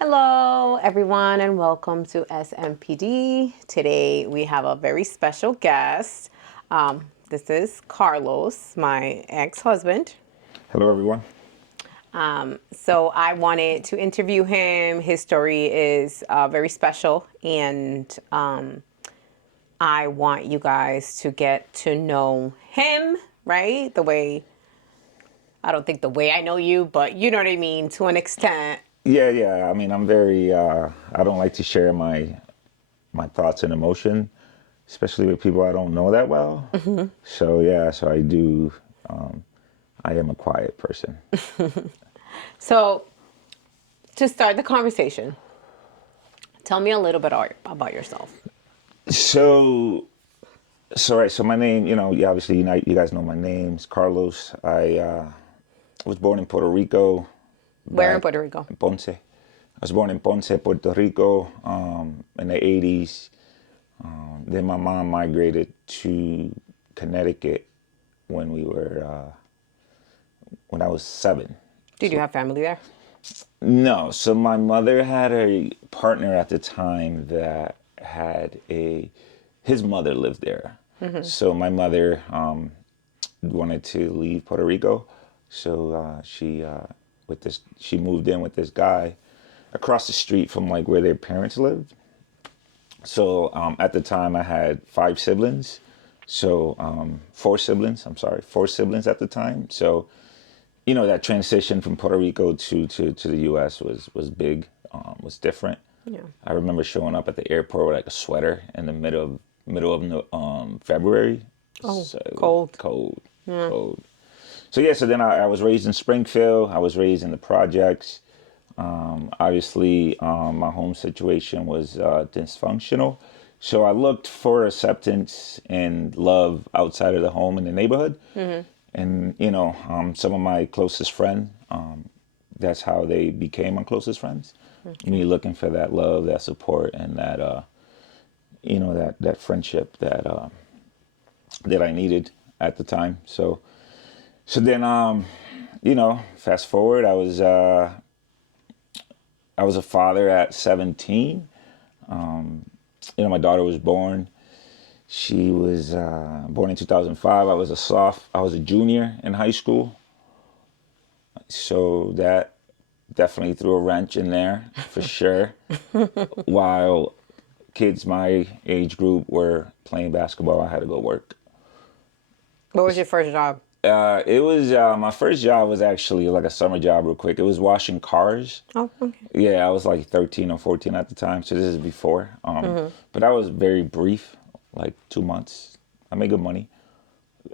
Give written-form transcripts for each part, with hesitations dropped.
Hello, everyone, and welcome to SMPD. Today we have a very special guest. This is Carlos, my ex-husband. Hello, everyone. So I wanted to interview him. His story is very special, and I want you guys to get to know him, right? I don't think the way I know you, but you know what I mean, to an extent. Yeah. I mean, I'm very. I don't like to share my thoughts and emotion, especially with people I don't know that well. So yeah, so I do. I am a quiet person. So to start the conversation, tell me a little bit about yourself. So so right. So my name, yeah, obviously, you guys know my name. It's Carlos. I was born in Puerto Rico. Where in Back Puerto Rico? in Ponce. I was born in Ponce, Puerto Rico, in the '80s. Then my mom migrated to Connecticut when when I was 7. Did you have family there? No, so my mother had a partner at the time that had his mother lived there. So my mother wanted to leave Puerto Rico, so she moved in with this guy across the street from like where their parents lived. So at the time, I had 5 siblings. So 4 siblings. I'm sorry, 4 siblings at the time. So that transition from Puerto Rico to the U.S. was big. Was different. Yeah. I remember showing up at the airport with like a sweater in the middle of February. Oh, So it was cold. cold, cold. So yeah. So then I was raised in Springfield. I was raised in the projects. Obviously, my home situation was dysfunctional. So I looked for acceptance and love outside of the home in the neighborhood. And, some of my closest friends, that's how they became my closest friends. Me looking for that love, that support, and that friendship that I needed at the time. So then, fast forward, I was a father at 17. My daughter was born. She was born in 2005. I was a junior in high school. So that definitely threw a wrench in there for sure. While kids my age group were playing basketball, I had to go work. What was your first job? It was my first job was actually like a summer job, real quick. It was washing cars. Oh, okay. Yeah, I was like 13 or 14 at the time, so this is before. But that was very brief, like 2 months. I made good money,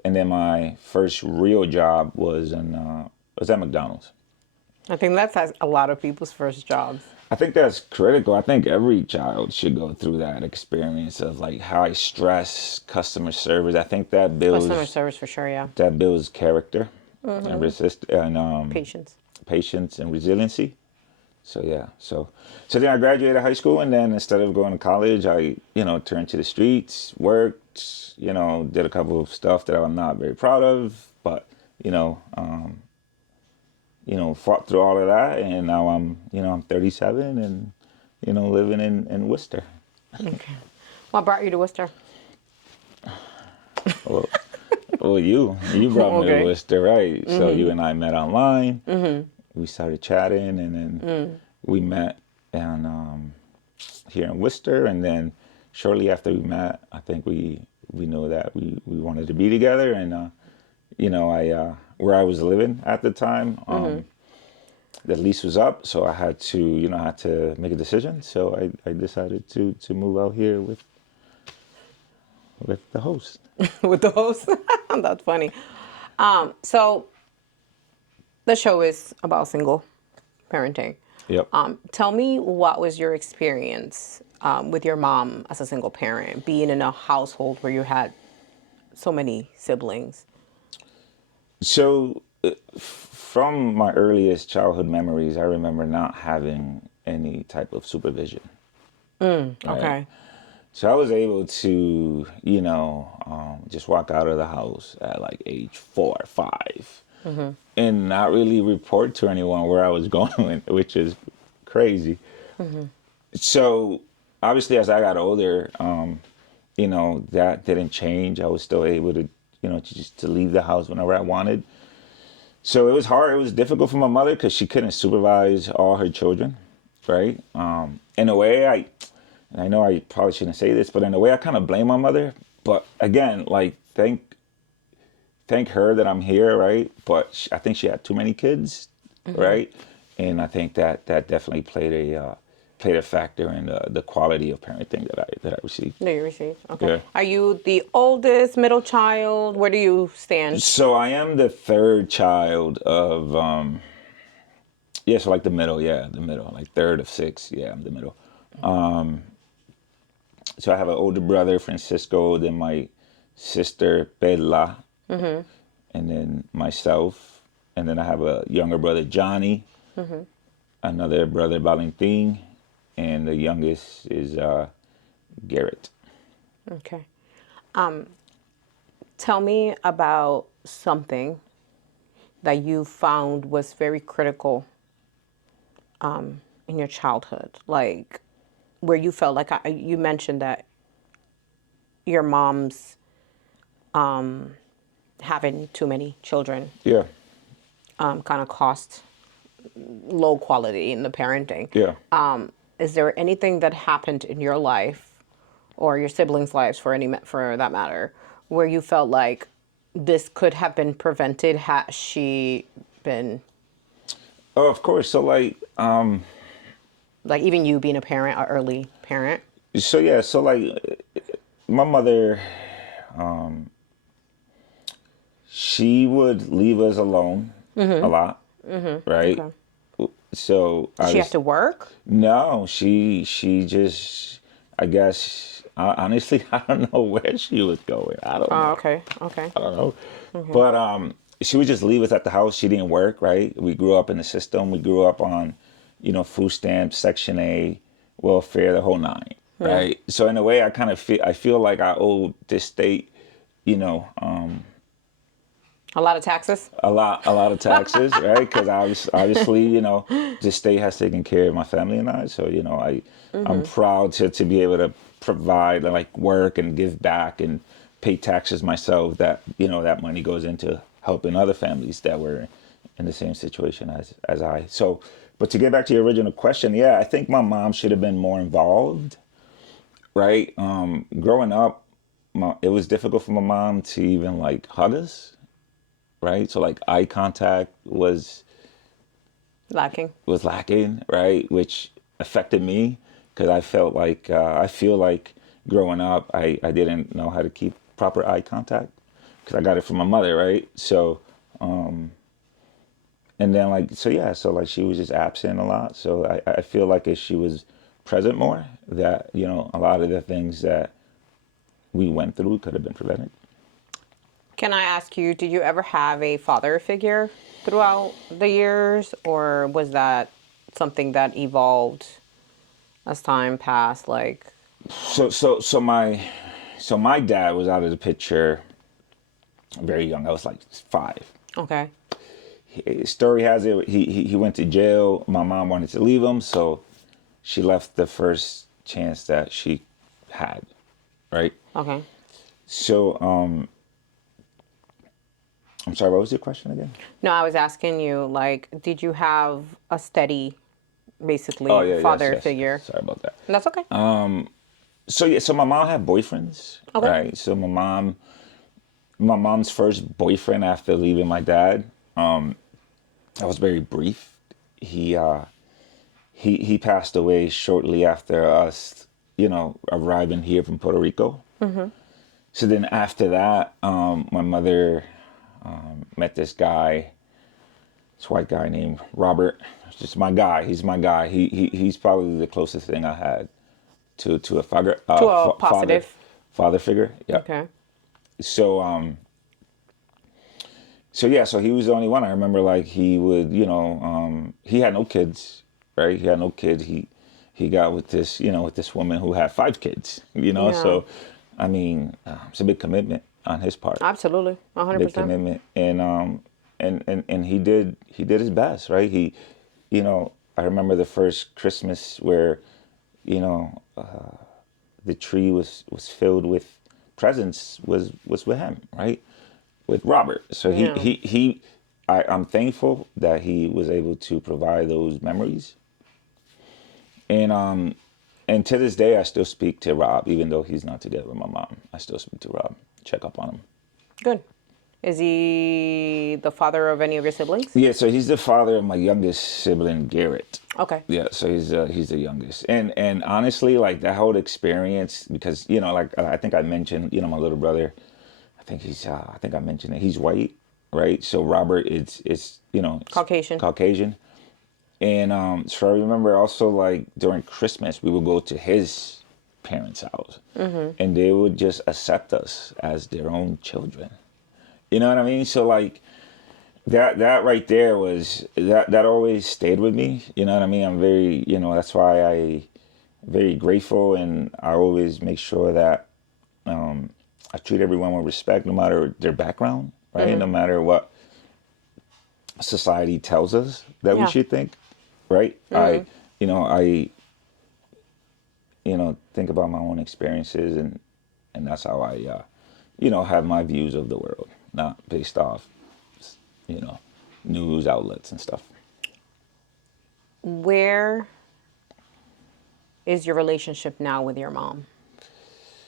and then my first real job was at McDonald's. I think that's a lot of people's first jobs. I think that's critical. I think every child should go through that experience of like high stress customer service. I think Customer service for sure, yeah. that builds character and Patience. patience and resiliency. So yeah, so then I graduated high school, and then instead of going to college, I turned to the streets, worked, did a couple of stuff that I'm not very proud of, but you know, um, fought through all of that, and now I'm 37 and living in Worcester. Okay. What brought you to Worcester? Well, well, you brought me to Okay. Worcester, right? So you and I met online. We started chatting, and then we met and here in Worcester, and then shortly after we met, I think we knew that we wanted to be together, and I where I was living at the time, the lease was up, so I had to make a decision. So I decided to move out here with the host. With the host? That's funny. So the show is about single parenting. Yep. Tell me, what was your experience with your mom as a single parent, being in a household where you had so many siblings? So from my earliest childhood memories, I remember not having any type of supervision. Right. Okay. So I was able to, just walk out of the house at like age 4 or 5, and not really report to anyone where I was going, which is crazy. So obviously, as I got older, that didn't change. I was still able to, just to leave the house whenever I wanted. So it was hard. It was difficult for my mother because she couldn't supervise all her children, right? In a way, and I know I probably shouldn't say this, but in a way, I kind of blame my mother. But again, like thank her that I'm here, right? But I think she had too many kids, right? And I think that definitely played a factor in the quality of parenting that I received. No, you received. Okay. Yeah. Are you the oldest, middle child? Where do you stand? So I am the third child of so like the middle, like third of six, I'm the middle. So I have an older brother, Francisco, then my sister Bella, and then myself, and then I have a younger brother Johnny, another brother Valentin, and the youngest is Garrett. Okay. Tell me about something that you found was very critical in your childhood, like where you felt like you mentioned that your mom's having too many children Yeah, kind of cost low quality in the parenting. yeah. Is there anything that happened in your life or your siblings' lives for that matter where you felt like this could have been prevented had she been Oh, of course. So like even you being a parent, an early parent? so my mother, she would leave us alone a lot, right? Okay. So Did she have to work? No, she just, I guess, honestly, I don't know where she was going. I don't Oh, know. okay. Okay. I don't know. But she would just leave us at the house. She didn't work, right? We grew up in the system. We grew up on, food stamps, Section A, welfare, the whole nine, right? So in a way, I feel like I owe this state, you know, A lot of taxes? a lot of taxes, right? Because obviously, the state has taken care of my family and I. So, I'm proud to be able to provide, like, work and give back and pay taxes myself. That that money goes into helping other families that were in the same situation as I. So, but to get back to your original question, yeah, I think my mom should have been more involved, right? Growing up, it was difficult for my mom to even like hug us, right? So like eye contact Lacking. was lacking, right? Which affected me because I feel like growing up, I didn't know how to keep proper eye contact because I got it from my mother, right? So, and then so like she was just absent a lot. So I feel like if she was present more, that, a lot of the things that we went through could have been prevented. Can I ask you, did you ever have a father figure throughout the years, or was that something that evolved as time passed? Like, So my dad was out of the picture very young. I was like 5. okay, Story has it he went to jail. My mom wanted to leave him, so she left the first chance that she had, right? okay. So I'm sorry, what was your question again? No, I was asking you, like, did you have a steady, basically, Oh yeah, father yes. figure? Sorry about that. That's okay. So my mom had boyfriends, Okay. right? So my mom's first boyfriend after leaving my dad, that was very brief. He passed away shortly after us, arriving here from Puerto Rico. So then after that, my mother met this guy, this white guy named Robert. It's just my guy. He's my guy. He's probably the closest thing I had to a father, To a positive. father figure. Yeah. Okay. So he was the only one. I remember like he would, he had no kids, right? He had no kids. He got with this, with this woman who had 5 kids, Yeah. So, I mean, it's a big commitment on his part. Absolutely, Big 100%. commitment, and he did his best, right? He, I remember the first Christmas where, you know, the tree was filled with presents was with him, right? With Robert. So Yeah. I'm thankful that he was able to provide those memories. And and to this day I still speak to Rob, even though he's not together with my mom. I still speak to Rob, check up on him. Good. Is he the father of any of your siblings? Yeah, so he's the father of my youngest sibling, Garrett. Okay. Yeah, so he's the youngest, and honestly, like that whole experience, because you know, like I think I mentioned, you know, my little brother, I think I mentioned it. He's white, right? So Robert is you know Caucasian. Caucasian, and so I remember also like during Christmas we would go to his parents' house, and they would just accept us as their own children. You know what I mean? So like that right there was that always stayed with me. You know what I mean? I'm very, you know, that's why I very grateful, and I always make sure that I treat everyone with respect, no matter their background, right? No matter what society tells us that we Yeah. should think, right? You know, you know, think about my own experiences, and that's how I, you know, have my views of the world, not based off, you know, news outlets and stuff. Where is your relationship now with your mom?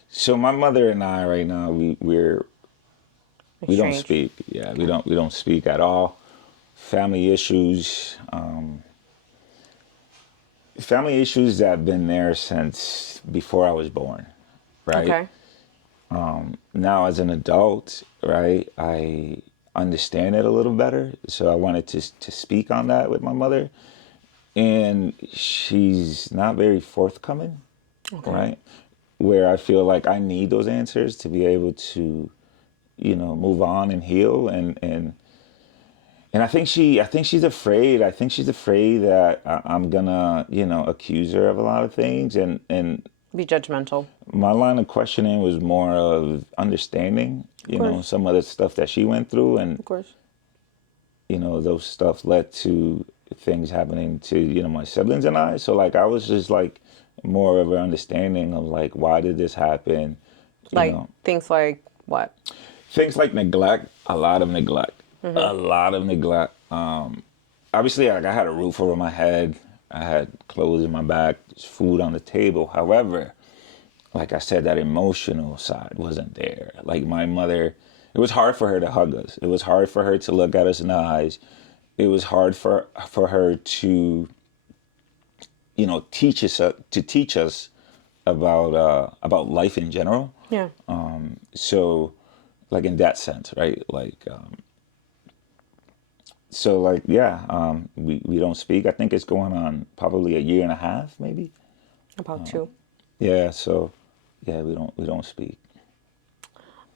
So my mother and I right now we don't Exchange. speak. Yeah, we don't speak at all. Family issues, family issues that have been there since before I was born, right? Okay. Now as an adult, right, I understand it a little better. So I wanted to speak on that with my mother, and she's not very forthcoming, Okay. right? Where I feel like I need those answers to be able to, you know, move on and heal, and I think she's afraid. I think she's afraid that I'm gonna, you know, accuse her of a lot of things, and Be judgmental. my line of questioning was more of understanding, Of you know, course. some of the stuff that she went through, and Of course. you know, those stuff led to things happening to, you know, my siblings and I. So like I was just like more of an understanding of like why did this happen, you Like know, things like what? things like neglect, a lot of neglect, a lot of neglect. Obviously, like I had a roof over my head, I had clothes in my back, food on the table. However, like I said, that emotional side wasn't there. Like my mother, it was hard for her to hug us. It was hard for her to look at us in the eyes. It was hard for her to, you know, teach us about life in general. Yeah. So, like in that sense, right? Like, so like yeah, we don't speak. I think it's going on probably a year and a half, maybe. About two. Yeah. So, yeah, we don't speak.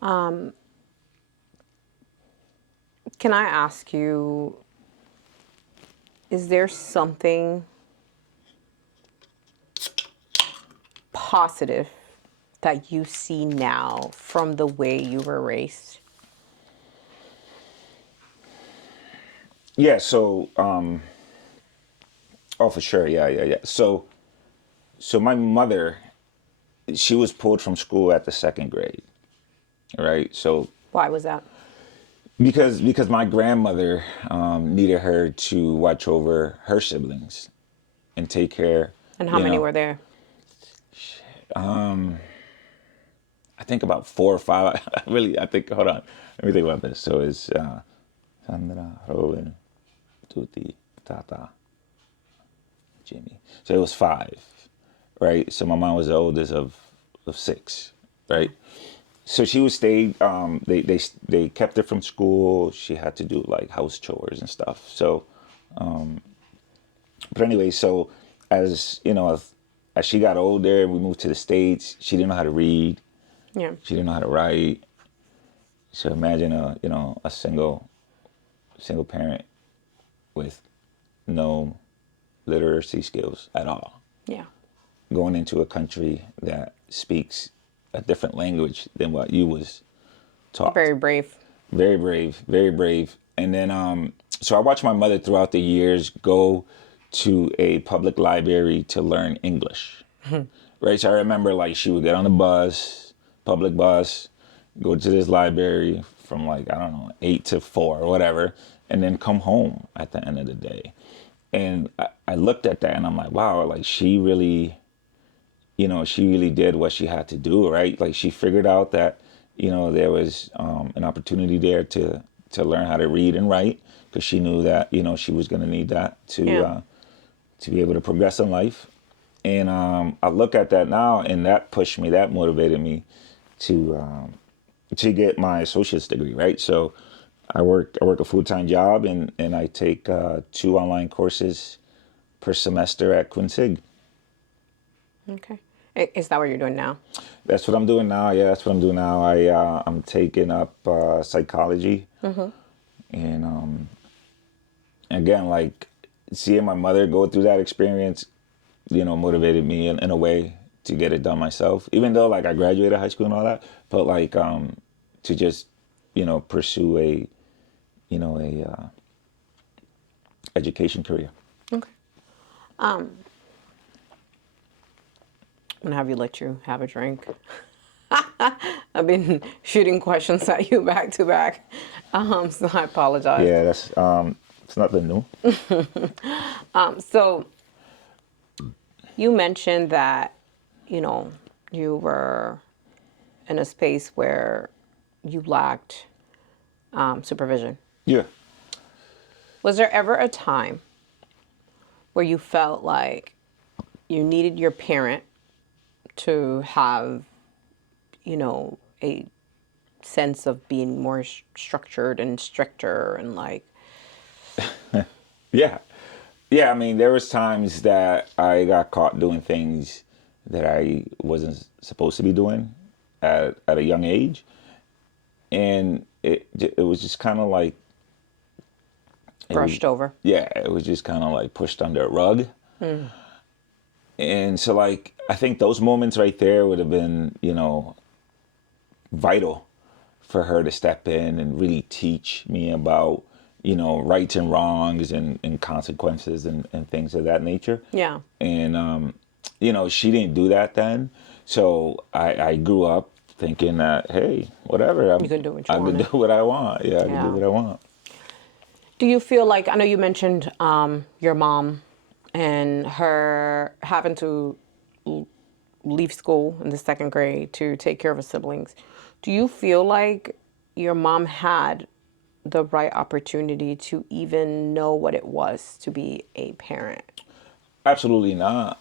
Can I ask you, is there something positive that you see now from the way you were raised? Yeah. So, oh, for sure. Yeah, yeah, yeah. So my mother, she was pulled from school at the second grade, right? So Why was that? because my grandmother needed her to watch over her siblings and take care, And how you many know, were there? I think about four or five. Really, I think. Hold on, let me think about this. So it's Sandra, Robin, Tuti, Tata, Jimmy. So it was five, right? So my mom was the oldest of six, right? So she would stay. They kept her from school. She had to do like house chores and stuff. So, but anyway, so as you know, as she got older, we moved to the States. She didn't know how to read. Yeah. She didn't know how to write. So imagine a single parent with no literacy skills at all, Yeah. going into a country that speaks a different language than what you was taught. Very brave. Very brave, very brave. And then so I watched my mother throughout the years go to a public library to learn English. Right? So I remember like she would get on the bus, public bus, go to this library from like, I don't know, 8 to 4 or whatever, and then come home at the end of the day. And I looked at that and I'm like, wow, like she really, she really did what she had to do, right? Like she figured out that, there was an opportunity there to learn how to read and write because she knew that, she was going to need that to be able to progress in life. And I look at that now, and that pushed me, that motivated me to get my associate's degree, right? So I work a full-time job, and I take 2 online courses per semester at Quinsig. Okay. Is that what you're doing now? That's what I'm doing now. Yeah, that's what I'm doing now. I'm taking up psychology, and again, like seeing my mother go through that experience, motivated me in a way to get it done myself. Even though like I graduated high school and all that, but like to just pursue a education career. Okay. I'm gonna have you let you have a drink. I've been shooting questions at you back to back, so I apologize. Yeah, that's it's nothing new. So you mentioned that, you were in a space where you lacked supervision. Yeah. Was there ever a time where you felt like you needed your parent to have, a sense of being more structured and stricter and like, Yeah. Yeah, I mean, there was times that I got caught doing things that I wasn't supposed to be doing at a young age. And it was just kind of like brushed over? yeah, it was just kind of like pushed under a rug. And so like I think those moments right there would have been, vital for her to step in and really teach me about, rights and wrongs and consequences and things of that nature. Yeah. And she didn't do that then. So I grew up thinking that, hey, whatever, You can do what you I want. can do what I want. Yeah, I can do what I want. Do you feel like, I know you mentioned your mom and her having to leave school in the 2nd grade to take care of her siblings. Do you feel like your mom had the right opportunity to even know what it was to be a parent? Absolutely not.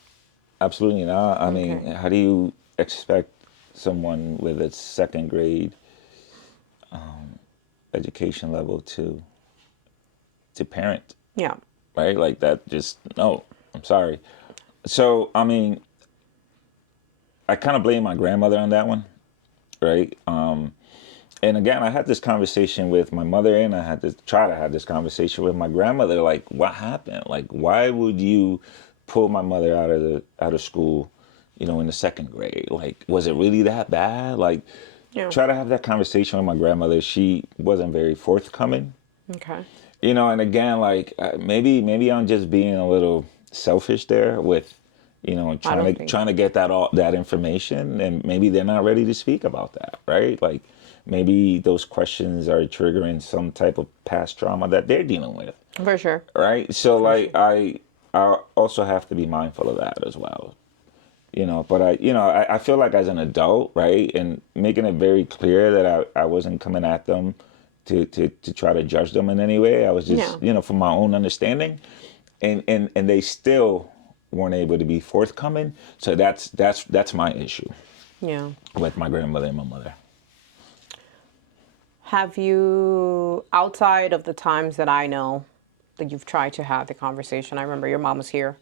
Absolutely not. I mean, Okay. how do you expect someone with a 2nd grade education level to parent, Yeah. right? Like that just, no, I'm sorry. So, I mean, I kind of blame my grandmother on that one, right? And again, I had this conversation with my mother, and I had to try to have this conversation with my grandmother. Like, what happened? Like, why would you pull my mother out of school, in the 2nd grade? Like, was it really that bad? Like, Yeah. try to have that conversation with my grandmother. She wasn't very forthcoming, Okay. And again, like maybe I'm just being a little selfish there with, trying to get that information, and maybe they're not ready to speak about that, right? Like maybe those questions are triggering some type of past trauma that they're dealing with, For sure. right? So like I also have to be mindful of that as well, But I feel like as an adult, right, and making it very clear that I wasn't coming at them to try to judge them in any way. I was just, from my own understanding, and they still weren't able to be forthcoming. So that's my issue Yeah. with my grandmother and my mother. Have you, outside of the times that I know that you've tried to have the conversation, I remember your mom was here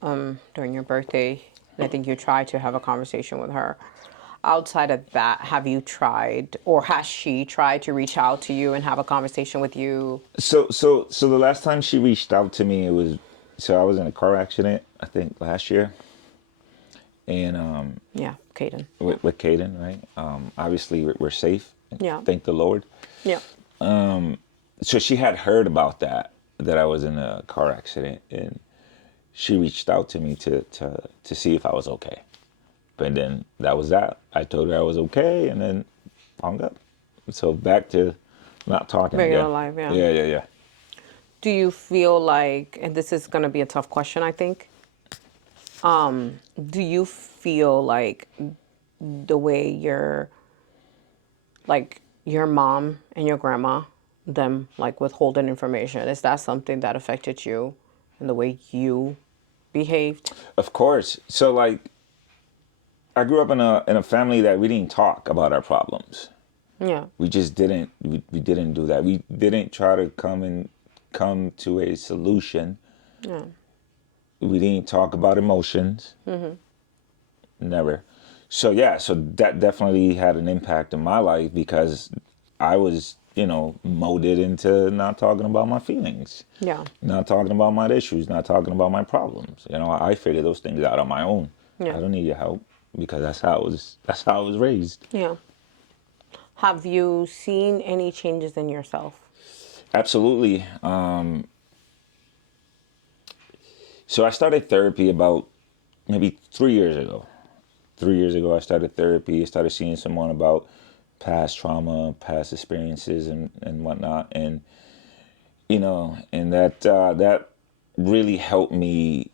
during your birthday, and I think you tried to have a conversation with her. Outside of that, have you tried, or has she tried to reach out to you and have a conversation with you? So the last time she reached out to me, I was in a car accident, I think last year, and Yeah, Caden. with Caden, right? Obviously we're safe. Yeah. Thank the Lord. Yeah. So she had heard about that that I was in a car accident, and she reached out to me to see if I was okay. But then that was that. I told her I was okay, and then hung up. So back to not talking Regular again. life, yeah. Yeah. Do you feel like, and this is going to be a tough question, I think. Do you feel like the way your mom and your grandma, them like withholding information, is that something that affected you and the way you behaved? Of course. So like, I grew up in a family that we didn't talk about our problems. Yeah. We just didn't. We didn't do that. We didn't try to come to a solution. Yeah. We didn't talk about emotions. Never. So yeah, so that definitely had an impact in my life because I was, molded into not talking about my feelings, Yeah. not talking about my issues, not talking about my problems. I figured those things out on my own. Yeah. I don't need your help because that's how I was raised. Yeah. Have you seen any changes in yourself? Absolutely. So I started therapy about maybe 3 years ago. 3 years ago, I started therapy. I started seeing someone about past trauma, past experiences, and whatnot. And that really helped me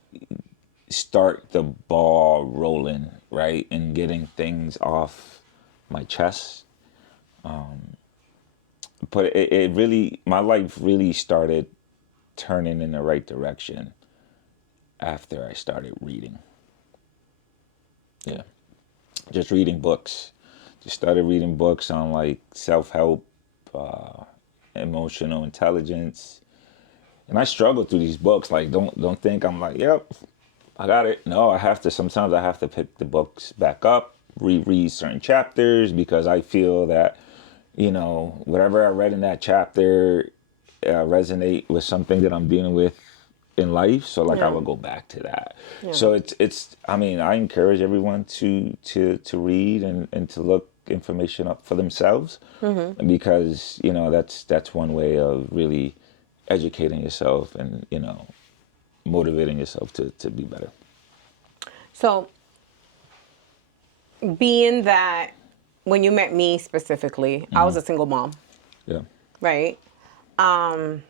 start the ball rolling, right? And getting things off my chest. But it really, my life really started turning in the right direction after I started reading. Yeah. Just reading books. Just started reading books on like self-help, emotional intelligence. And I struggle through these books. Like don't think I'm like, yep, I got it. No, sometimes I have to pick the books back up, reread certain chapters because I feel that, whatever I read in that chapter resonate with something that I'm dealing with in life. So like I Yeah. would go back to that. Yeah. So it's I mean, I encourage everyone to read and to look information up for themselves because, that's one way of really educating yourself and, motivating yourself to be better. So, being that when you met me specifically, I was a single mom, Yeah. right? And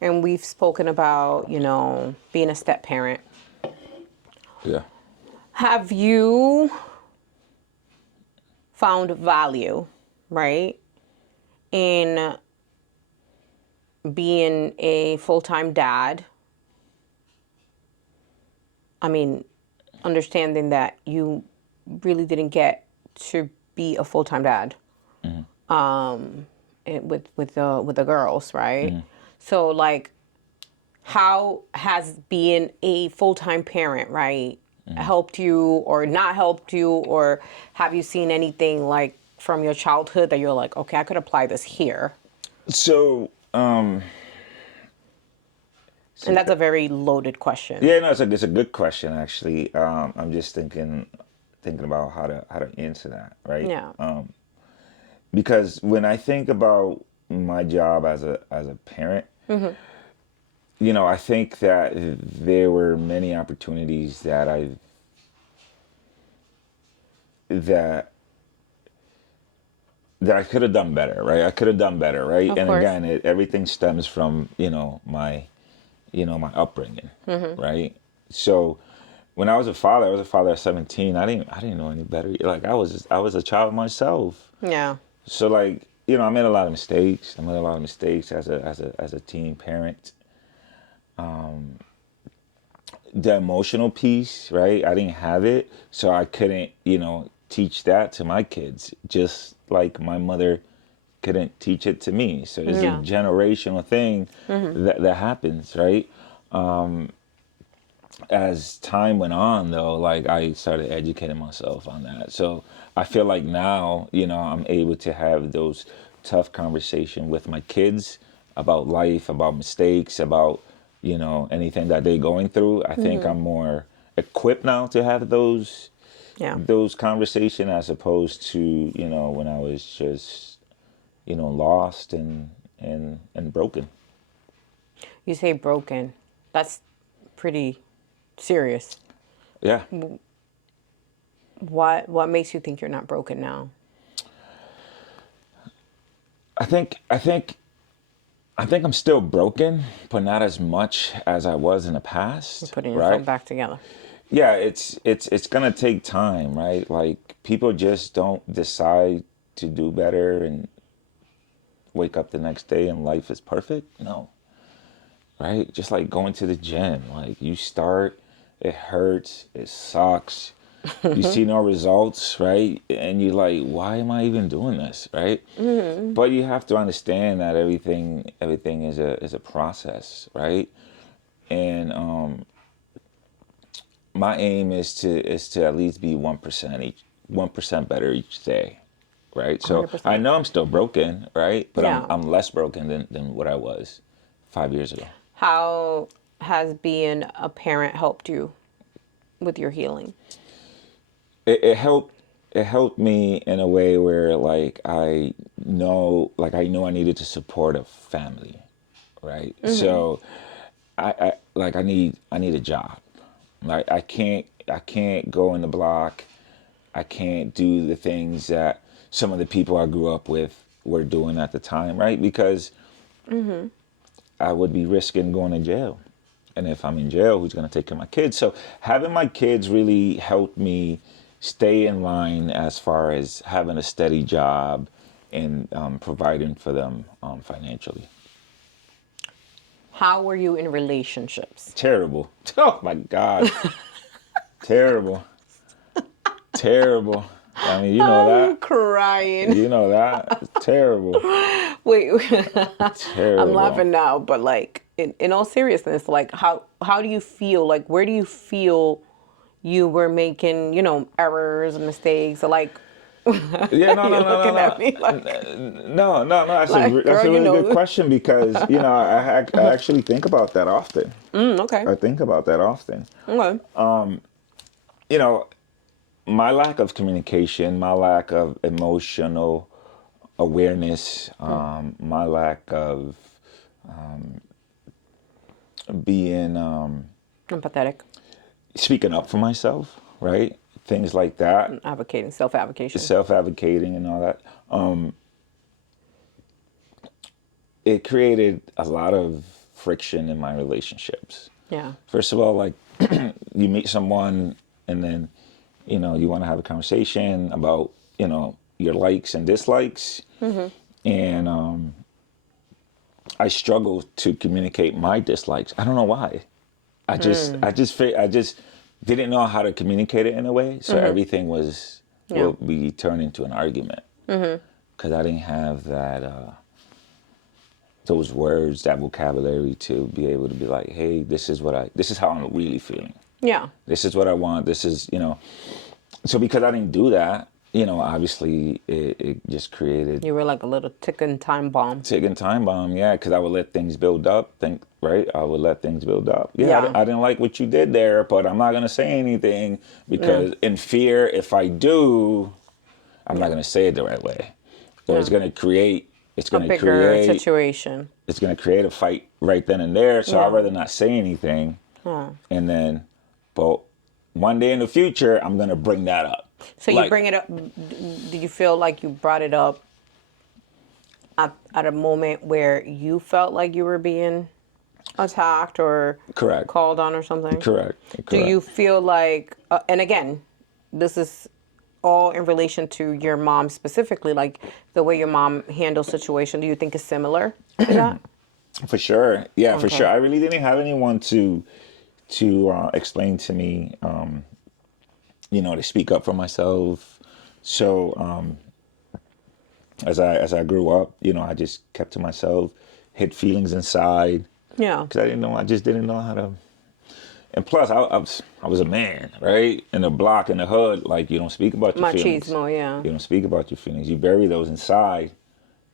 we've spoken about, being a step parent. Yeah. Have you found value, right, in being a full-time dad? I mean, understanding that you really didn't get to be a full-time dad with the girls, right? So like, how has being a full-time parent, right, helped you or not helped you, or have you seen anything like from your childhood that you're like, okay, I could apply this here? So, And that's a very loaded question. yeah, no, it's a good question actually. I'm just thinking about how to answer that, right? Yeah. Because when I think about my job as a parent, I think that there were many opportunities that I could have done better, right? I could have done better, right? Of And course. again, everything stems from my my upbringing, right? So when I was a father at 17. I didn't know any better. Like I was a child myself. Yeah. So like, I made a lot of mistakes. I made a lot of mistakes as a teen parent. The emotional piece, right? I didn't have it, so I couldn't, teach that to my kids. Just like my mother couldn't teach it to me. So it's Yeah. a generational thing that happens, right? As time went on, though, like I started educating myself on that. So I feel like now, I'm able to have those tough conversations with my kids about life, about mistakes, about, anything that they're going through. I think I'm more equipped now to have Yeah. those conversations as opposed to, when I was just, lost and broken. You say broken. That's pretty serious. Yeah. What makes you think you're not broken now? I think I'm still broken, but not as much as I was in the past, Putting right? yourself back together. Yeah, it's gonna take time, right? Like people just don't decide to do better and wake up the next day and life is perfect. No, right? Just like going to the gym, like you start, it hurts, it sucks, you see no results, right? And you're like, why am I even doing this, right? But you have to understand that everything is a process, right? And my aim is to at least be 1% better each day, right? So I 100%. know I'm still broken, right? But I'm Yeah. I'm less broken than what I was 5 years ago. How has being a parent helped you with your healing? It helped me in a way where I know I needed to support a family, right? So I need a job. Like I can't go in the block. I can't do the things that some of the people I grew up with were doing at the time, right? Because I would be risking going to jail. And if I'm in jail, who's going to take care of my kids? So having my kids really helped me stay in line as far as having a steady job and providing for them financially. How were you in relationships? Terrible. Oh my God. Terrible. Terrible. I mean, you know I'm that. crying. You know that. It's terrible. Wait, I'm Terrible. laughing now, but like in all seriousness, like how do you feel? Like where do you feel you were making, errors, mistakes, or like Yeah, no, no, you're no, no, looking at no, me like no, no, no. That's a like that's girl, a really good question because I actually think about that often. Okay. I think about that often. Okay. You know, my lack of communication, my lack of emotional awareness, my lack of being Empathetic. speaking up for myself, right? Things like that, Advocating, self-advocation. self-advocating and all that. It created a lot of friction in my relationships. Yeah. First of all, like you meet someone and then, you want to have a conversation about, your likes and dislikes. And I struggle to communicate my dislikes. I don't know why. I just didn't know how to communicate it in a way. So everything will be turned into an argument. Because I didn't have those words, that vocabulary to be able to be like, hey, this is how I'm really feeling. Yeah. This is what I want. This is, so because I didn't do that, obviously it just created You were like a little ticking time bomb. ticking time bomb. Yeah, because I would let things build up. Right? I would let things build up. Yeah, Yeah. I didn't like what you did there, but I'm not gonna say anything because in fear, if I do, I'm not gonna say it the right way, or it's gonna create. It's A gonna bigger create. situation. It's gonna create a fight right then and there. So Yeah. I'd rather not say anything, and then, but one day in the future, I'm gonna bring that up. So you bring it up. Do you feel like you brought it up at a moment where you felt like you were being attacked or Correct. called on or something? Correct. Do you feel like, and again, this is all in relation to your mom specifically, like the way your mom handles situation, do you think is similar to that? For sure. Yeah, for Okay. sure. I really didn't have anyone to explain to me, to speak up for myself. So as I grew up, I just kept to myself, hid feelings inside Yeah. because I just didn't know how to. And plus, I was a man, right? In the block, in the hood, like you don't speak about your feelings. Machismo, yeah. You don't speak about your feelings. You bury those inside,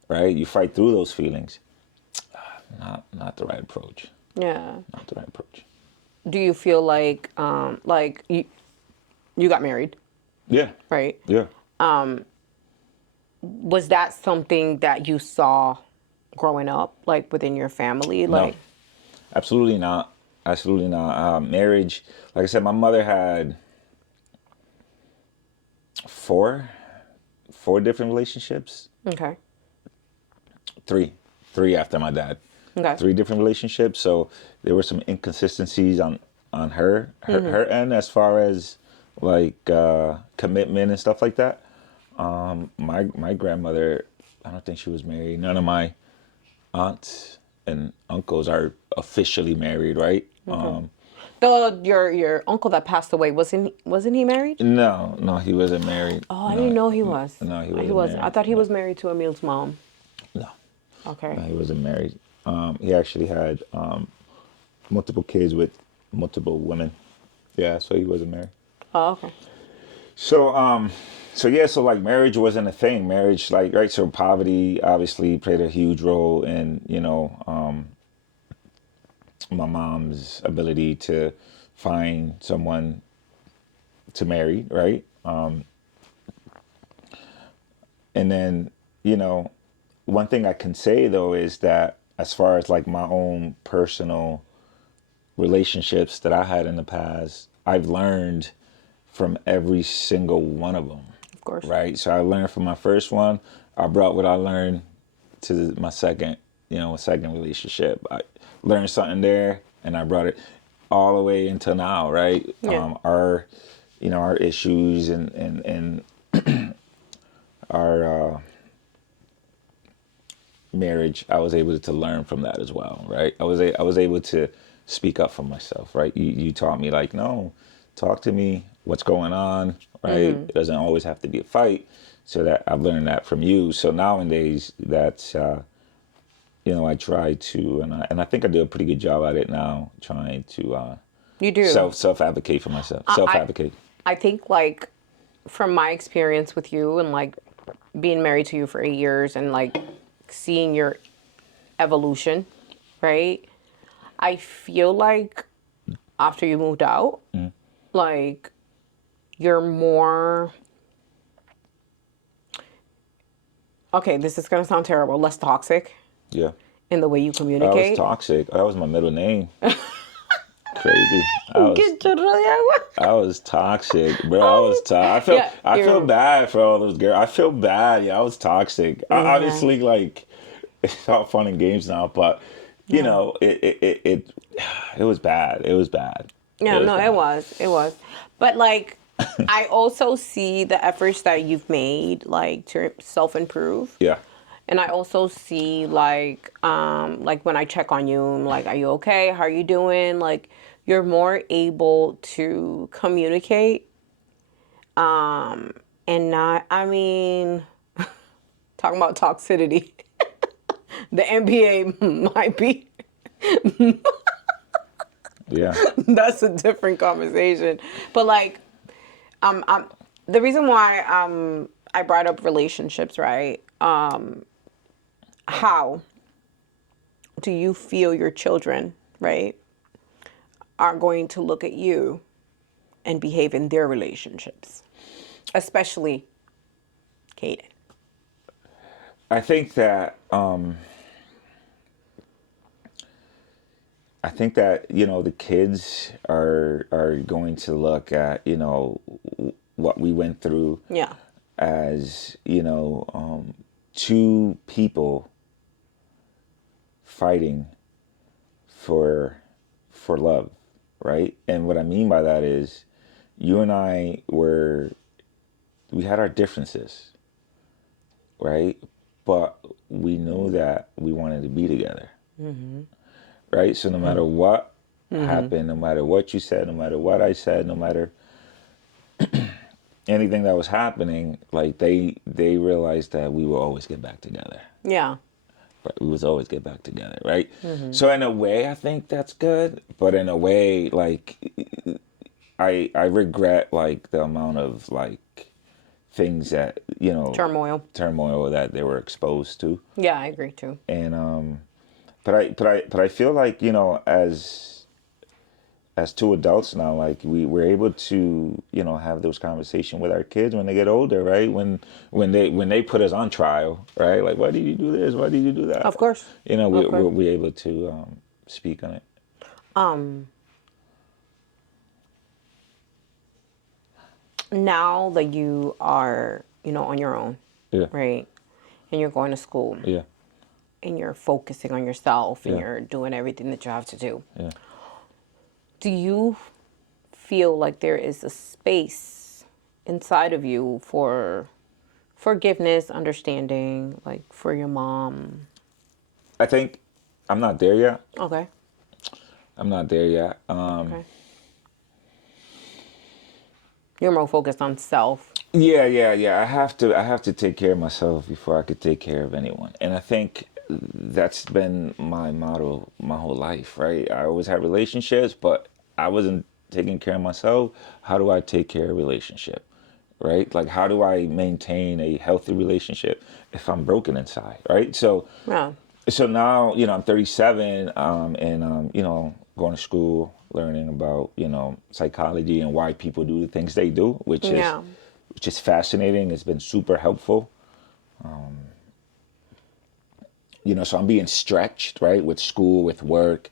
right? You fight through those feelings. Not the right approach. Yeah. Not the right approach. Do you feel like you got married, Yeah. right? Yeah. Was that something that you saw growing up, like within your family? Like, Absolutely not. Absolutely not. Marriage, like I said, my mother had four, four different relationships. Okay. Three, three after my dad. Okay. Three different relationships. So there were some inconsistencies on her end as far as like commitment and stuff like that. My grandmother, I don't think she was married. None of my aunts and uncles are officially married, right? Your uncle that passed away, wasn't he married? No, no, he wasn't married. Oh, I No, didn't know he was. no, he He wasn't wasn't. I married. thought he No, was married to Emil's mom. no, Okay. no, he wasn't married. He actually had multiple kids with multiple women. Yeah, so he wasn't married. Oh, okay. So, so yeah, so like marriage wasn't a thing. Marriage, like, right? So poverty obviously played a huge role in, my mom's ability to find someone to marry, right? And then, one thing I can say though is that as far as like my own personal relationships that I had in the past, I've learned from every single one of them, Of course. right? So I learned from my first one. I brought what I learned to my second relationship. I learned something there, and I brought it all the way until now, right? Yeah. Our issues and our marriage, I was able to learn from that as well, right? I was able to speak up for myself, right? You taught me like, no, talk to me, what's going on, right? It doesn't always have to be a fight. So that I've learned that from you. So nowadays, that's I try to, and I think I do a pretty good job at it now, trying to You do. self advocate for myself, self advocate. I think like from my experience with you and like being married to you for 8 years and like seeing your evolution, right? I feel like after you moved out, like you're more, okay, this is gonna sound terrible, less toxic Yeah, in the way you I was communicate. toxic. That was my middle name. Crazy. I was toxic, bro. I was toxic. Yeah, I feel you're- bad for all those girls. I feel bad. Yeah, I was toxic. Obviously, like it's all fun and games now, but it was bad. It was bad. Yeah, no, bad. it was. But like, I also see the efforts that you've made, like to self-improve. Yeah. And I also see like when I check on you, I'm like, are you okay? How are you doing? Like, you're more able to communicate. And not, I mean, talking about toxicity, the NBA might be, Yeah. that's a different conversation. But like, the reason why I brought up relationships, right? How do you feel your children, right, are going to look at you and behave in their relationships, especially Kaden? I think that the kids are going to look at what we went through Yeah. as two people fighting for love, right? And what I mean by that is you and I we had our differences, right? But we knew that we wanted to be together, right? So no matter what happened, no matter what you said, no matter what I said, no matter anything that was happening, like they realized that we will always get back together. Yeah. Right? We would always get back together, right? So in a way, I think that's good, but in a way, like I regret like the amount of like things that turmoil that they were exposed to, Yeah, I agree too. and but I feel like as two adults now, like we're able to have those conversations with our kids when they get older, right? When they put us on trial, right? Like, why did you do this? Why did you do that? Of course. Of course. We're able to speak on it. Now that you are, on your own, Yeah. right? And you're going to school Yeah. and you're focusing on yourself and Yeah. you're doing everything that you have to do. Yeah. Do you feel like there is a space inside of you for forgiveness, understanding, like for your mom? I think I'm not there yet. Okay. I'm not there yet. Okay. You're more focused on self. Yeah. I have to take care of myself before I could take care of anyone. And I think that's been my motto my whole life, right? I always had relationships, but I wasn't taking care of myself. How do I take care of relationship? Right? Like how do I maintain a healthy relationship if I'm broken inside, right? Yeah. So now, I'm 37, and going to school, learning about, psychology and why people do the things they do, Yeah. which is fascinating. It's been super helpful. So I'm being stretched, right, with school, with work.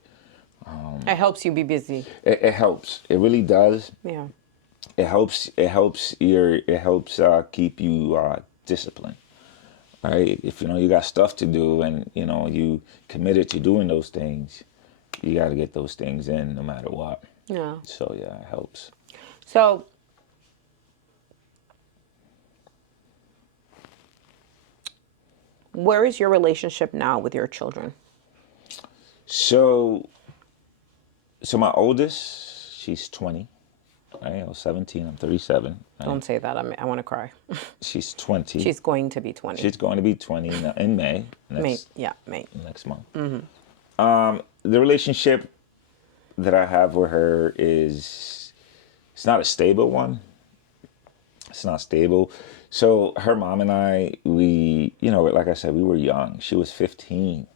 It helps you be busy. It helps. It really does. Yeah. It helps. Keep you disciplined. Right? If you got stuff to do and you committed to doing those things, you got to get those things in no matter what. Yeah. So yeah, it helps. So, where is your relationship now with your children? So my oldest, she's 20. Right? I was 17. I'm 37. Right? Don't say that. I want to cry. She's 20. She's going to be 20. She's going to be 20 in May. May. Next month. The relationship that I have with her it's not a stable one. It's not stable. So her mom and I, we, like I said, we were young. She was 15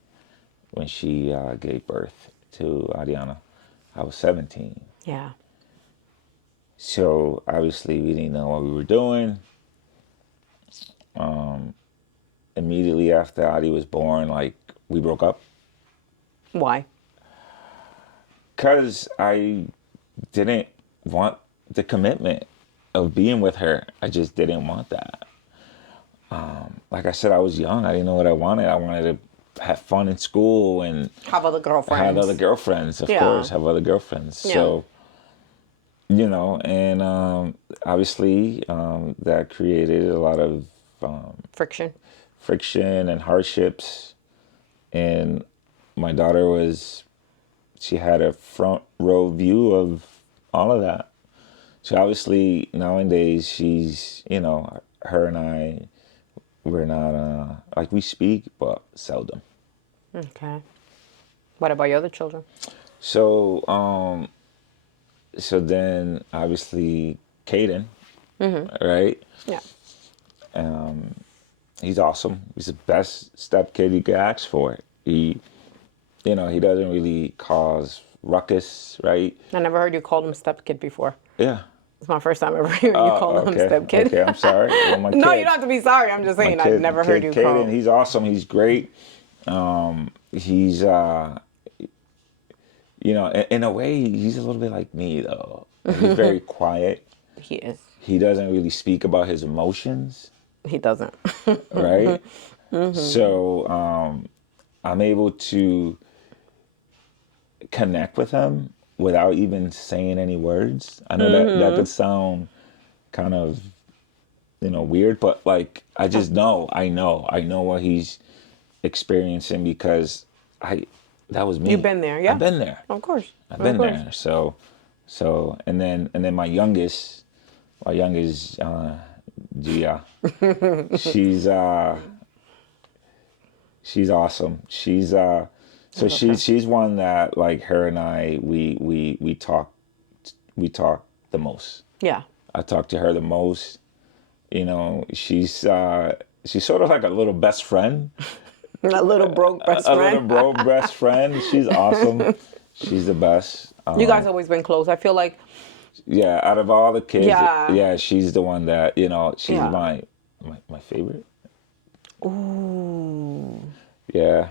when she gave birth to Ariana. I was 17. Yeah. So obviously we didn't know what we were doing. Immediately after Adi was born, like we broke up. Why? Because I didn't want the commitment of being with her. I just didn't want that. Like I said, I was young. I didn't know what I wanted. I wanted to have fun in school and Have other girlfriends. have other girlfriends, of Yeah. course, have other girlfriends. Yeah. So, and obviously that created a lot of Friction. friction and hardships. And my daughter she had a front row view of all of that. So obviously nowadays she's, her and I, we're not, like we speak, but seldom. Okay. What about your other children? So, so then obviously Caden, right? Yeah. He's awesome. He's the best step kid you could ask for. He doesn't really cause ruckus, right? I never heard you call him step kid before. Yeah. It's my first time ever hearing you call him Okay. step kid. Okay, I'm sorry. Well, my No, kid- you don't have to be sorry. I'm just saying my I've kid- never heard you Caden, call him. he's awesome. He's great. He's in a way, he's a little bit like me though. He's very quiet. He is. He doesn't really speak about his emotions, He doesn't. right? So I'm able to connect with him without even saying any words. I know that could sound kind of weird, but like I just know what he's experiencing because that was me. You've been there, yeah. I've been there. Of course. I've been there. So and then my youngest Gia, she's awesome. She's she's one that like her and I we talk the most. Yeah. I talk to her the most. She's sort of like a little best friend. A little broke best A friend. little bro best friend. She's awesome. She's the best. You guys always been close. I feel like Yeah, out of all the kids, Yeah. she's the one that she's Yeah. my favorite. ooh. Yeah,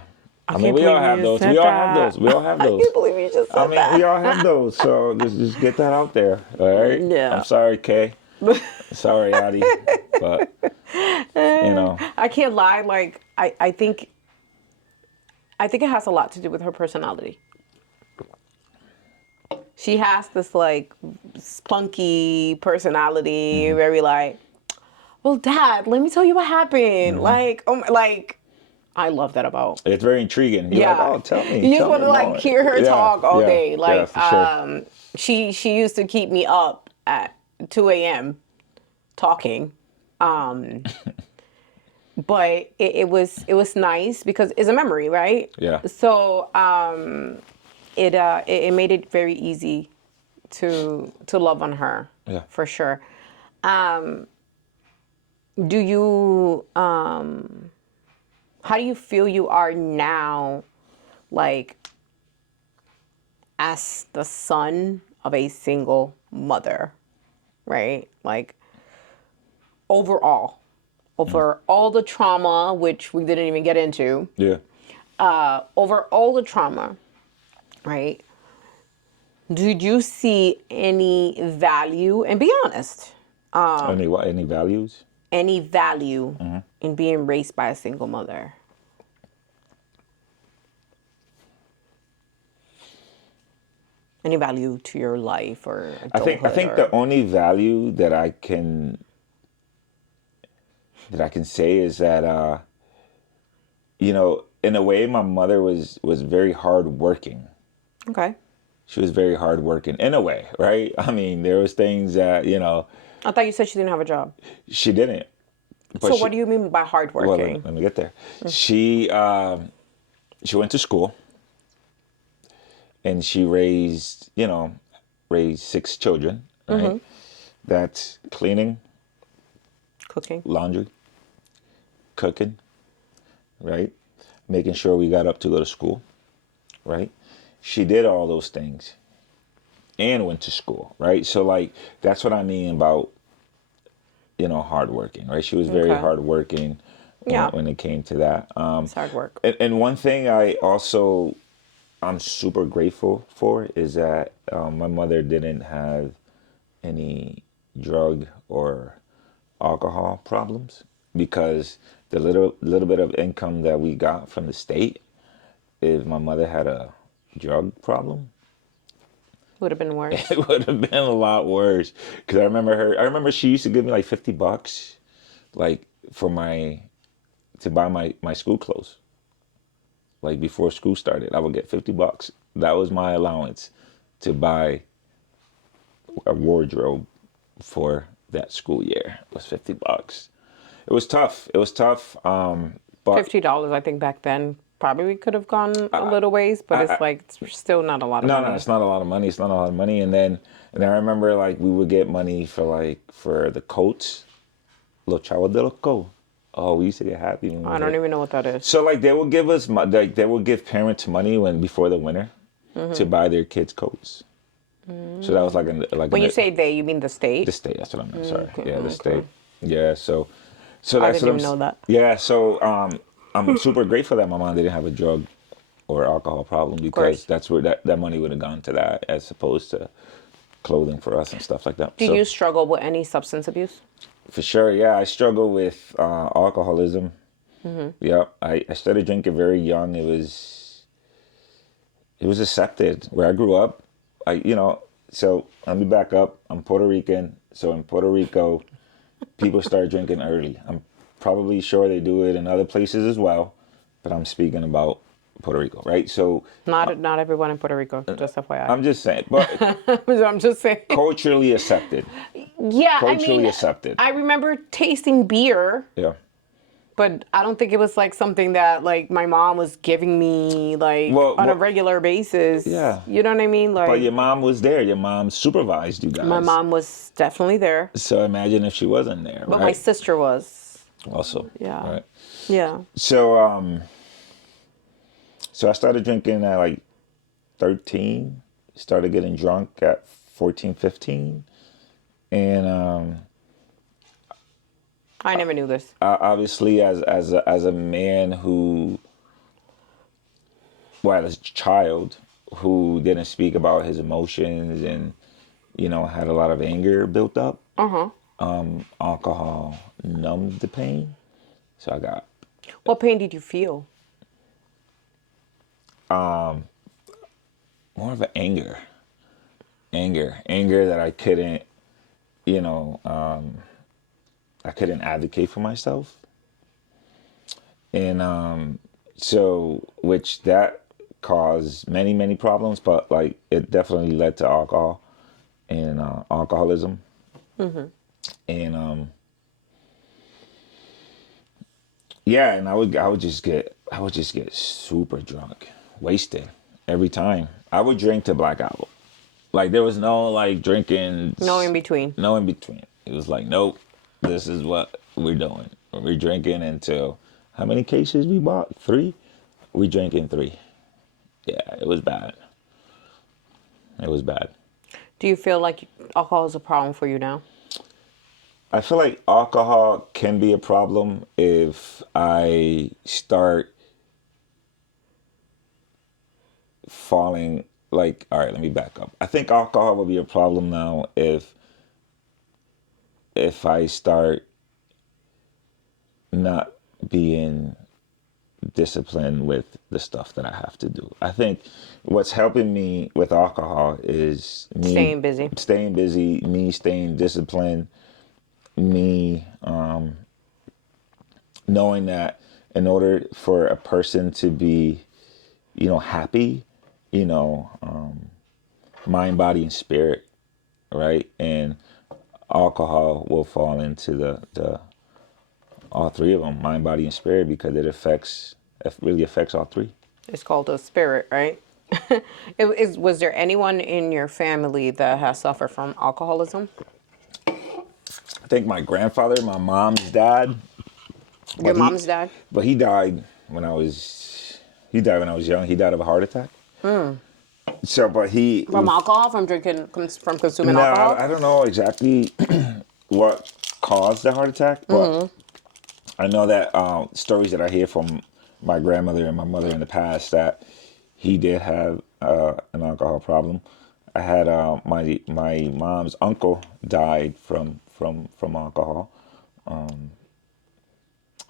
I mean, we all have those. We all have those. We all have I those. can't believe you just said I mean, that. we all have those. So just get that out there. All right. Yeah. I'm sorry, Kay. Sorry, Adi. But I can't lie. Like I think it has a lot to do with her personality. She has this like spunky personality, very like, well, Dad, let me tell you what happened. Like, like, I love that about. it's very intriguing. You're like, oh, tell me. You just tell want me to like more. hear her Yeah, talk all yeah, day. yeah, Like, for sure. she used to keep me up at 2 a.m. talking. But it was nice because it's a memory, right? Yeah. So it made it very easy to love on her. Yeah. For sure. Do you how do you feel you are now, like as the son of a single mother, right? Like overall, over all the trauma, which we didn't even get into, Yeah. over all the trauma, right? Did you see any value, and be honest, Any what? Any values? any value in being raised by a single mother? Any value to your life or I adulthood? think or... the only value that I can say is that in a way my mother was very hardworking. Okay. She was very hardworking in a way, right? I mean, there was things that I thought you said she didn't have a job. she didn't. But So what do you mean by Well, hardworking? let me get there. She went to school, and she raised 6 children, right? That's cleaning, Cooking. laundry, cooking, right? Making sure we got up to go to school, right? She did all those things and went to school, right? So like that's what I mean about hardworking, right? She was very Okay. hardworking Yeah. when it came to that. It's hard work. And one thing I'm super grateful for is that my mother didn't have any drug or alcohol problems, because the little bit of income that we got from the state, if my mother had a drug problem, Would have been worse. it would have been a lot worse. Because I remember she used to give me like $50, like to buy my school clothes. Like before school started, I would get $50. That was my allowance to buy a wardrobe for that school year. It was $50. It was tough. It was tough. But $50, I think back then probably could have gone a little ways, but it's still not a lot of no, money. it's not a lot of money. It's not a lot of money. And I remember like we would get money for the coats, Lo Chavo de Loco. Oh, we used to get happy when we I don't even know what that is. So like they would give us they would give parents money before the winter to buy their kids coats. So that was When you say they, you mean the state? the state. That's what I meant. Sorry, yeah, the okay. state. Yeah, so I that's didn't what even know that. Yeah, so I'm super grateful that my mom didn't have a drug or alcohol problem, because course. that's where that money would have gone to, that as opposed to clothing for us and stuff like that. Do So, you struggle with any substance abuse? for sure, yeah, I struggle with alcoholism. Yeah, I started drinking very young. It was accepted where I grew up. So let me back up. I'm Puerto Rican. So in Puerto Rico, people start drinking early. I'm probably sure they do it in other places as well, but I'm speaking about Puerto Rico, right? So Not everyone in Puerto Rico, just FYI. I'm just saying, but I'm just saying. culturally accepted. Yeah, Culturally accepted. I remember tasting beer, Yeah. but I don't think it was like something that like my mom was giving me like on a regular basis. Yeah. You know what I mean? Like But your mom was there. Your mom supervised you guys. my mom was definitely there, So imagine if she wasn't there, but right? my sister was. Also. Yeah. Right. Yeah. So I started drinking at like 13. Started getting drunk at 14, 15. And I never knew this. obviously as a man who well, as a child who didn't speak about his emotions and, had a lot of anger built up. Alcohol numbed the pain. So I got What pain did you feel? more of an anger that I couldn't, I couldn't advocate for myself. And so, which that caused many, many problems, but like it definitely led to alcohol and alcoholism. And yeah, and I would just get super drunk, wasted every time. I would drink to black out. Like there was no like drinking, No in between. no in between. It was like, nope, this is what we're doing. We're drinking until how many cases we bought? 3. We drinking 3. Yeah, it was bad. It was bad. Do you feel like alcohol is a problem for you now? I feel like alcohol can be a problem if I start falling like, all right, let me back up. I think alcohol will be a problem now if I start not being disciplined with the stuff that I have to do. I think what's helping me with alcohol is me Staying busy. me staying disciplined, me knowing that in order for a person to be, happy, mind, body, and spirit, right? And alcohol will fall into the all 3 of them, mind, body, and spirit, because it really affects all 3. It's called a spirit, right? Was there anyone in your family that has suffered from alcoholism? I think my grandfather, my mom's dad. Your mom's dad? But he died when I was young. He died of a heart attack. So, but he From alcohol? From drinking? From consuming no, alcohol? I don't know exactly what caused the heart attack, but I know that stories that I hear from my grandmother and my mother in the past that he did have an alcohol problem. I had my mom's uncle died from alcohol.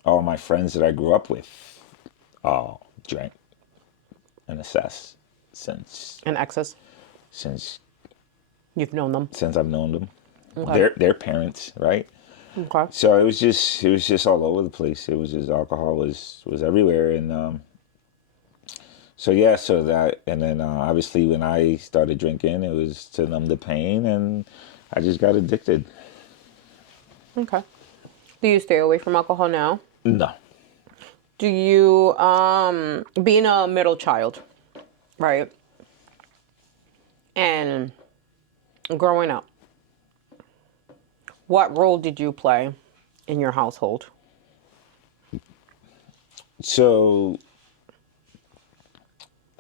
All my friends that I grew up with all drank and assess In excess? since You've known them? since I've known them. Okay. Their parents, right? Okay. So it was just all over the place. It was just alcohol was everywhere, and so yeah, so that, and then obviously when I started drinking, it was to numb the pain, and I just got addicted. Okay. Do you stay away from alcohol now? No, Do you, being a middle child, right? And growing up, what role did you play in your household? so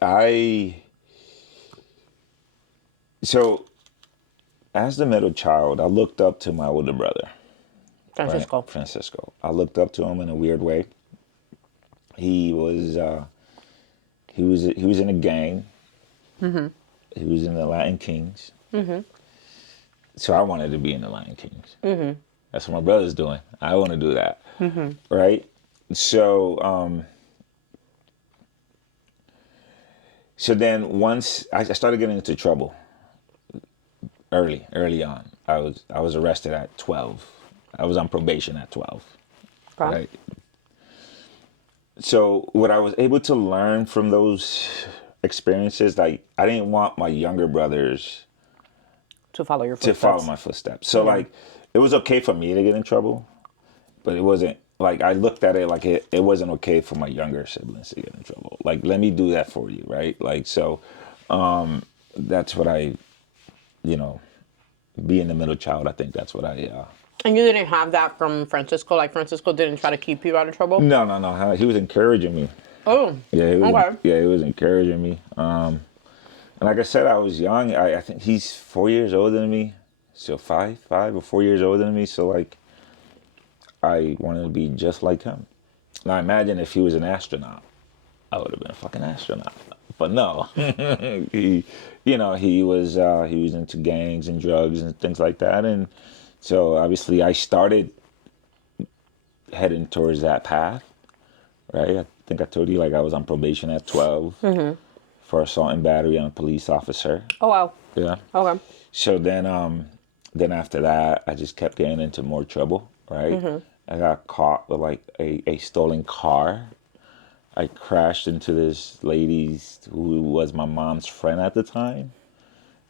I so as the middle child, I looked up to my older brother, right? Francisco. Francisco. I looked up to him in a weird way. He was he was in a gang. He was in the Latin Kings. So I wanted to be in the Lion Kings. That's what my brother's doing. I want to do that, right? So, so then once I started getting into trouble early on. I was arrested at 12. I was on probation at 12, Okay. right? So what I was able to learn from those experiences, like I didn't want my younger brothers To follow your to footsteps. follow my footsteps. So like it was okay for me to get in trouble, but it wasn't like I looked at it like it wasn't okay for my younger siblings to get in trouble. Like let me do that for you, right? Like so that's what I being the middle child, I think that's what I And you didn't have that from Francisco? Like Francisco didn't try to keep you out of trouble? no, he was encouraging me. Oh, okay. He was encouraging me. And like I said, I was young. I think he's 4 years older than me. So five or 4 years older than me. So like, I wanted to be just like him. Now imagine if he was an astronaut. I would have been a fucking astronaut. but no, he, he was into gangs and drugs and things like that, and so obviously I started heading towards that path, right? I think I told you like I was on probation at 12 for assault and battery on a police officer. Oh wow. Yeah. Okay. So then after that, I just kept getting into more trouble, right? I got caught with like a stolen car. I crashed into this lady's who was my mom's friend at the time.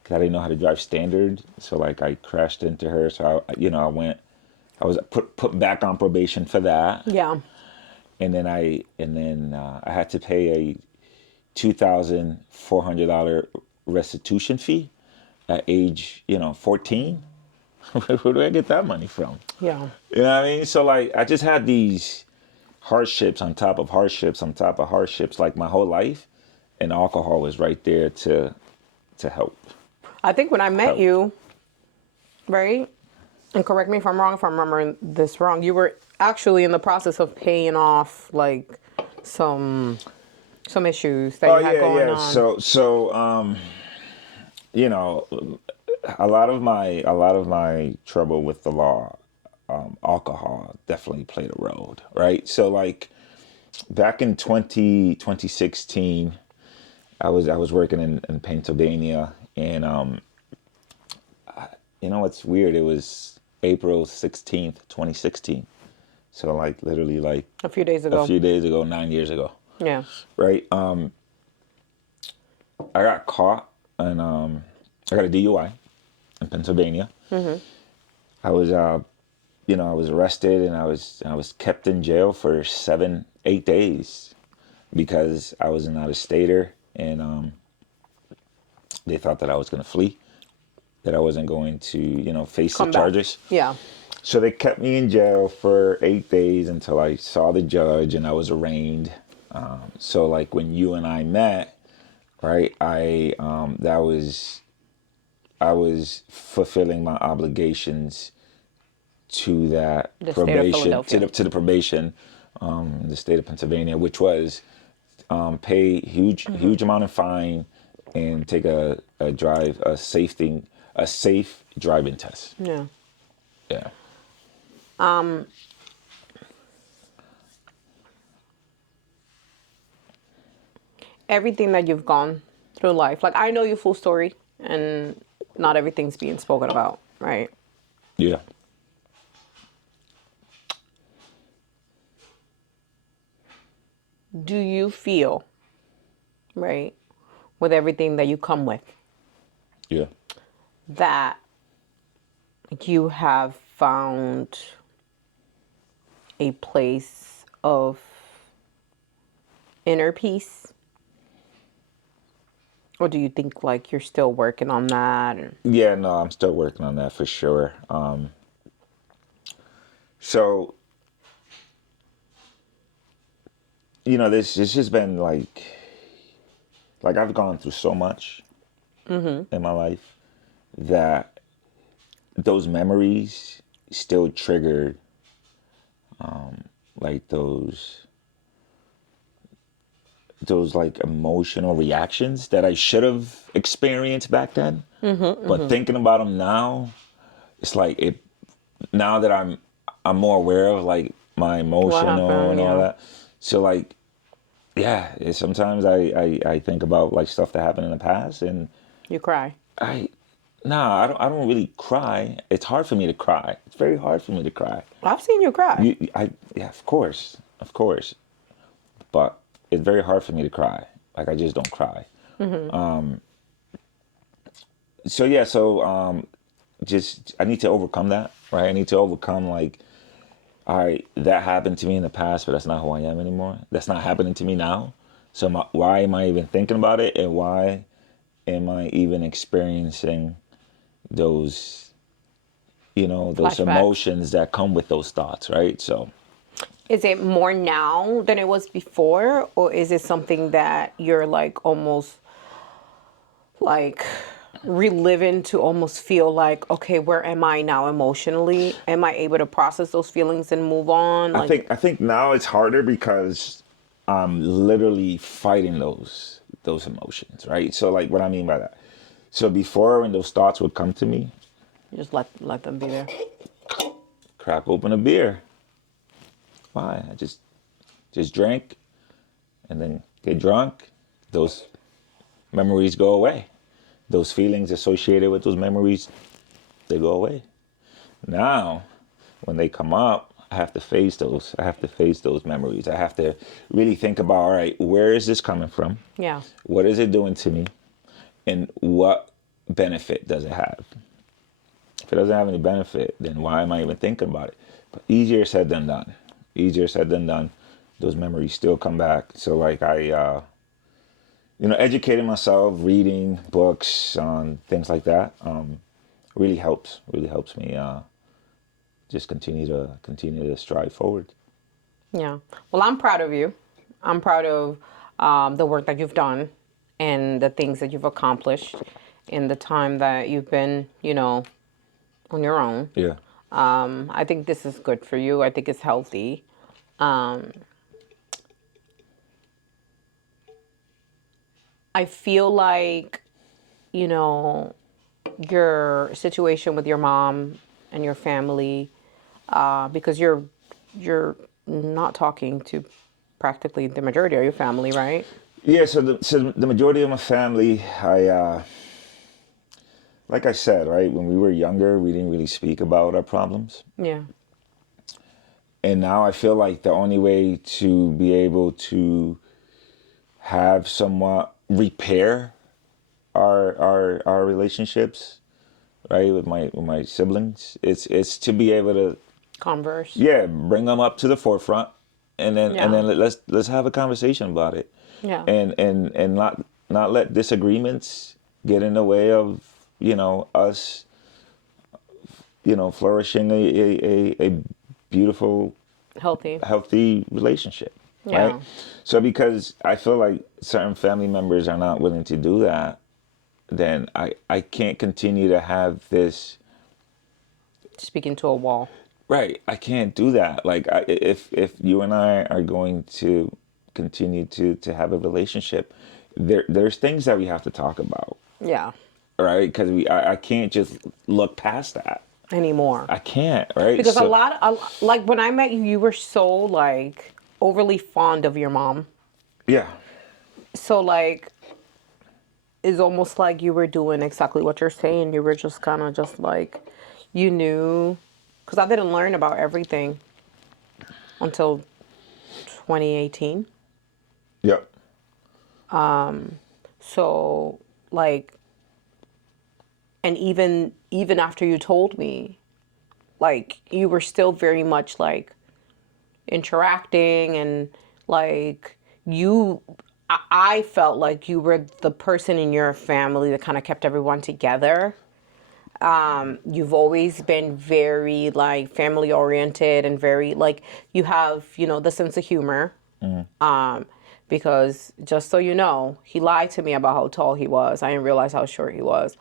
'Cause I didn't know how to drive standard, so like I crashed into her. So I was put back on probation for that, Yeah. and then I had to pay a $2,400 restitution fee at age 14. Where do I get that money from? Yeah. You know what I mean? So like I just had these hardships on top of hardships on top of hardships like my whole life, and alcohol was right there to help. I think when I met you, right? And correct me if I'm wrong, if I'm remembering this wrong, you were actually in the process of paying off like some issues that you had going on. So you know, a lot of my trouble with the law, alcohol definitely played a role, right? So like back in 2016, I was working in Pennsylvania, and what's weird? It was April 16th, 2016. So like literally like A few days a ago. few days ago, 9 years ago, Yeah. right? I got caught, and I got a DUI in Pennsylvania. I was I was arrested, and I was kept in jail for 7, 8 days because I was an out-of-stater, and they thought that I was going to flee, that I wasn't going to face the Come back. charges. Yeah. So they kept me in jail for 8 days until I saw the judge and I was arraigned. So like when you and I met, right? I was fulfilling my obligations to that The state of probation, Philadelphia. to the probation, in the state of Pennsylvania, which was pay huge amount of fine and take a safe driving test. Yeah. Yeah. Everything that you've gone through life, like I know your full story, and not everything's being spoken about, right? Yeah. Do you feel, right, with everything that you come with, Yeah. that you have found a place of inner peace? Or do you think like you're still working on that? Yeah, no, I'm still working on that for sure. So, this has been like I've gone through so much in my life that those memories still trigger like those like emotional reactions that I should have experienced back then. But thinking about them now, it's like now that I'm more aware of like my emotional happened, and all yeah. that. So like, yeah, sometimes I think about like stuff that happened in the past, and You cry. I don't really cry. It's hard for me to cry. It's very hard for me to cry. I've seen you cry. Yeah, of course, but it's very hard for me to cry. Like I just don't cry. So yeah, just I need to overcome that, right? I need to overcome like, all right, that happened to me in the past, but that's not who I am anymore. That's not happening to me now. So why am I even thinking about it, and why am I even experiencing those, those Flashbacks. emotions that come with those thoughts, right? So Is it more now than it was before? Or is it something that you're like almost like reliving to almost feel like, okay, where am I now emotionally? Am I able to process those feelings and move on? I think now it's harder because I'm literally fighting those those emotions, right? So like what I mean by that. So before, when those thoughts would come to me, You just let them be there. crack open a beer. Why? I just drank and then get drunk. Those memories go away. Those feelings associated with those memories, they go away. Now, when they come up, I have to face those. I have to face those memories. I have to really think about, all right, where is this coming from? Yeah. What is it doing to me? And what benefit does it have? If it doesn't have any benefit, then why am I even thinking about it? But easier said than done. Easier said than done. Those memories still come back. So like educating myself, reading books on things like that, really helps. Really helps me just continue to strive forward. Yeah. Well, I'm proud of you. I'm proud of the work that you've done and the things that you've accomplished in the time that you've been, on your own. Yeah. I think this is good for you. I think it's healthy. I feel like, your situation with your mom and your family, because you're not talking to practically the majority of your family, right? Yeah. So the majority of my family, like I said, right, when we were younger, we didn't really speak about our problems. Yeah. And now I feel like the only way to be able to have somewhat repair our relationships, right, with my siblings, it's to be able to, Converse. yeah, bring them up to the forefront, and then Yeah. let's have a conversation about it, Yeah. and not let disagreements get in the way of us flourishing a beautiful, Healthy. healthy relationship, Yeah. right? So because I feel like certain family members are not willing to do that, then I can't continue to have this. Speaking to a wall. Right, I can't do that. Like if you and I are going to continue to have a relationship, there's things that we have to talk about, Yeah. right? Because I can't just look past that. Anymore. I can't, right? Because So, like when I met you, you were so like overly fond of your mom. yeah, So like, it's almost like you were doing exactly what you're saying. You were just kind of just like, you knew, because I didn't learn about everything until 2018. yep, So like, and even after you told me, like you were still very much like interacting and like I felt like you were the person in your family that kind of kept everyone together. You've always been very like family oriented and very like you have, the sense of humor. Because just so you know, he lied to me about how tall he was. I didn't realize how short he was